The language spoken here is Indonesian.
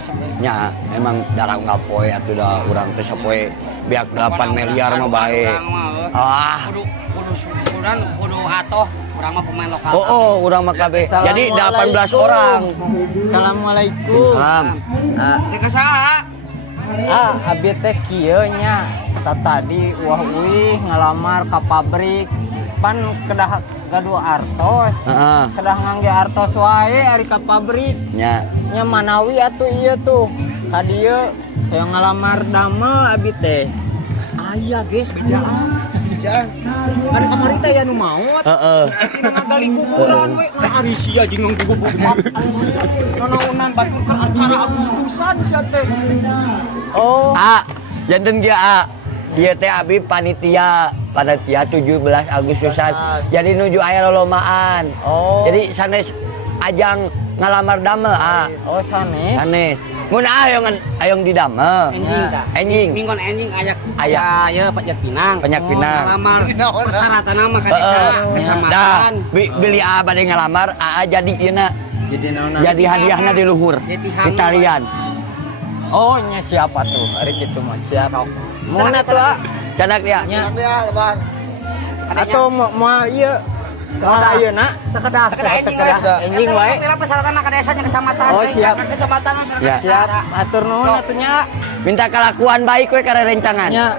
resep. nya emang darah nggak poe atuh da urang teh sapoe biak 8 miliar mah bae. Kudu atoh urang mah pemain lokal. Oh, urang mah kabeh. Jadi 18 orang. Assalamualaikum. Salam. Nek saha? Abi teh kieu nya. Tadi wah uih ngalamar ka pabrik. Pan kedah gaduh artos. Heeh. Kedah ngangge artos wae ari ka pabrik. Nya. Nya manawi atuh ieu tuh. Ka dieu yang ngalamar damel abi teh. Aya geus bejaan. Ada kamari teh ya nu maot. Heeh. Tina ngagali kuburan we. Ari sia jeung ngang digubuk map. Nonaunan baturkeun acara Agustusan sia teh. Oh, Janten dia Ieu teh abi panitia 17 Agustusan. Jadi nuju aya lolomaan. oh. Jadi sanes ajang ngalamar damel Oh sanes. sanes. Mun ayong di damel. Enjing tah. Enjing. Minggon enjing aya Aya. aya Pajak Pinang. Pajak Pinang. Ngalamar persyaratan mah ka desa, kecamatan. Beli bade ngalamar jadi ieu na. Jadi naon? Jadi hadiahna di luhur. Jadi Di talian. Oh nya siapa tuh? Ari kitu mah siapa? Mun atuh Canak dia. nya. Atau mau ieu Kada ayeuna Teu kedah enjing wae. Pila persyaratan ka desa jeung kecamatan. Oh, siap. Kecamatan langsung Ya. Siap, atur nuhun atuh nya. Minta kelakuan baik we karena rencangan. Nya